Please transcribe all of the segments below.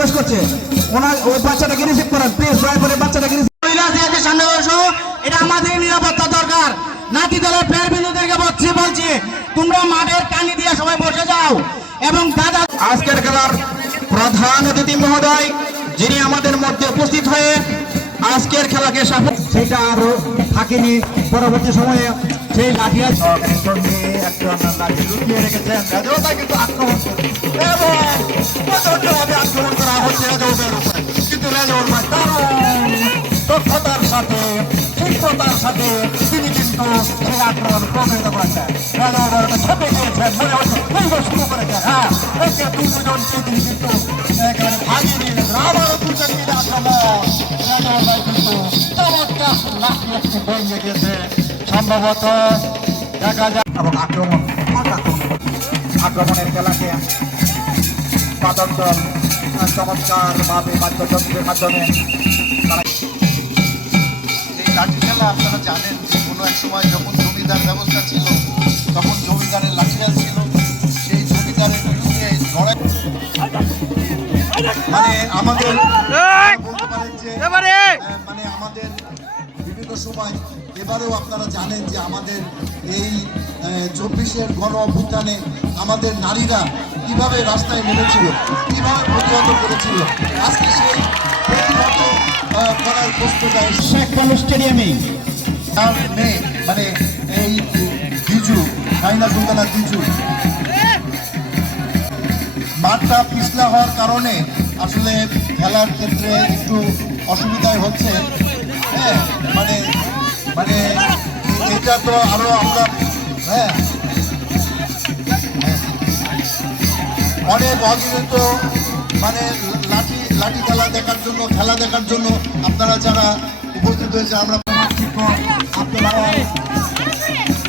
প্রবেশ করছে, ওই বাচ্চাটাকে রিসিভ করেন প্লিজ, দয়া করে বাচ্চাটাকে সামনে বসো। এটা আমাদের নিরাপত্তা দরকার। নাতি দলের প্লেয়ার বিন্দুদেরকে বলছি তোমরা মাঠের কানি দিয়ে সবাই বসে যাও। এবং দাদা আজকের খেলার প্রধান অতিথি মহোদয় যিনি আমাদের মধ্যে উপস্থিত হয়ে আজকের খেলাকে সেটা আরো থাকেনি, পরবর্তী সময়ে সেই লাঠি একজন লাঠি লুকিয়ে রেখেছেন, কিন্তু আক্রমণ এবং প্রচন্ডভাবে আক্রমণ করা হচ্ছে রেজাউলের উপরে, কিন্তু রেজাউল ভাই দক্ষতার সাথে ক্ষিপ্রতার সাথে তিনি কিন্তু সেই আক্রমণ প্রতিহত করেছেন। রেজাউল খেপে গিয়েছেন, মনে হচ্ছে শুরু করেছেন। হ্যাঁ, একে দুজনকে তিনি কিন্তু একেবারে ভাগিয়ে নিয়ে গেছেন। আবারও দুজন মিলে আক্রমণ, রেজাউল ভাই কিন্তু চমৎকার লাঠি একটি ভেঙে গিয়েছে। সম্ভবত দেখা যায় এবং আক্রমণের খেলাকে বাদক দল চমৎকার ভাবে বাদ্যযন্ত্রের মাধ্যমে এই লাঠি খেলা আপনারা জানেন যে কোনো এক সময় যখন জমিদার ব্যবস্থা ছিল তখন জমিদারের লাঠিয়াল ছিল, সেই জমিদারের বিরুদ্ধে লড়াই মানে আমাদের বলতে পারেন যে মানে আমাদের বিভিন্ন সময় এবারেও আপনারা জানেন যে আমাদের এই 24-এর গণ অভ্যুত্থানে আমাদের নারীরা কিভাবে রাস্তায় নেমেছিল, কিভাবে প্রতিহত করেছিল। আজকে সেই প্রতিহত করার প্রশ্নটা শেখ কালু স্টেডিয়ামে মেয়ে মানে এই দিজু হাইনা সুলতানা দিজু মাঠটা পিছলা হওয়ার কারণে আসলে খেলার ক্ষেত্রে একটু অসুবিধায় হচ্ছে। হ্যাঁ, মানে মানে এটা তো আরো আমরা অনেক অগণিত মানে লাঠি খেলা দেখার জন্য আপনারা যারা উপস্থিত হয়েছে আমরা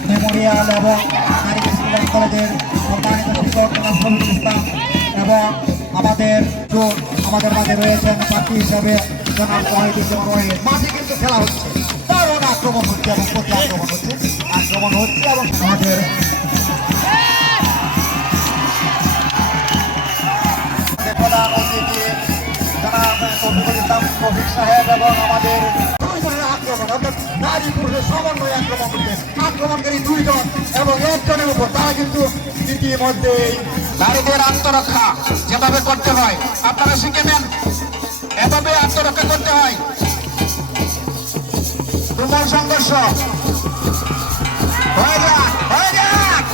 মেমোরিয়াল এবং কলেজের সম্মানিত শিক্ষক এবং আমাদের মাঝে রয়েছেন প্রার্থী হিসাবে মাঠে কিন্তু খেলা হচ্ছে, দারুণ আক্রমণ হচ্ছে এবং প্রতি আক্রমণ হচ্ছে এবং আমাদের প্রধান অতিথি জনাব শফিকুল ইসলাম শফিক সাহেব এবং আমাদের আক্রমণ অর্থাৎ নারী পুরুষের সমন্বয়ে আক্রমণ করছে, আক্রমণকারী দুইজন এবং একজনের উপর তারা কিন্তু ইতিমধ্যে নারীদের আত্মরক্ষা যেভাবে করতে হয় আপনারা শিখে নেন, এভাবে আত্মরক্ষা করতে হয়। তুমুল সংঘর্ষ হয়ে যাক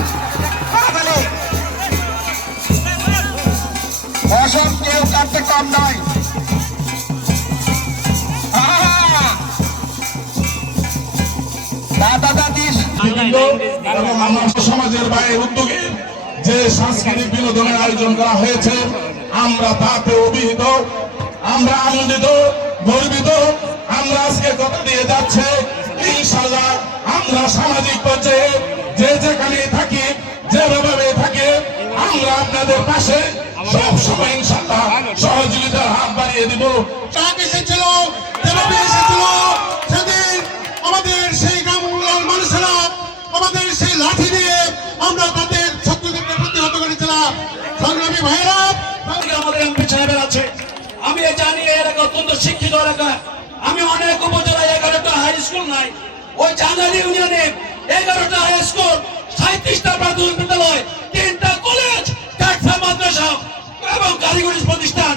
অসম কেউ কাটতে কম নয়। দাদা দাদি এবং আমার সমাজের বাইরের উদ্যোগে যে সাংস্কৃতিক বিনোদনের আয়োজন করা হয়েছে আমরা তাতে অভিহিত, আমরা আনন্দিত, গর্বিত। আমরা আজকে কথা দিয়ে যাচ্ছে ইনশাআল্লাহ আমরা সামাজিক পর্যায়ে যে যেখানে থাকি যেভাবে থাকি আমরা আপনাদের পাশে সব সময় ইনশাআল্লাহ সহযোগিতার হাত বাড়িয়ে দিব। এসেছিল সেদিন আমাদের সেই গ্রামগুলোর মানুষেরা আমাদের সেই লাঠি দিয়ে আমরা তাদের শত্রুদেরকে প্রতিহত করেছিলাম। সংগ্রামী ভাইয়েরা, আমাদের এমপি সাহেবের আছে, আমি জানি এলাকা অত্যন্ত শিক্ষিত এলাকা। আমি অনেক উপজেলায় 11টা হাই স্কুল নাই, ওই জানালি ইউনিয়নে 11টা হাই স্কুল, 37টা প্রাথমিক বিদ্যালয়, 3টা কলেজ, 4টা মাদ্রাসা এবং কারিগরি প্রতিষ্ঠান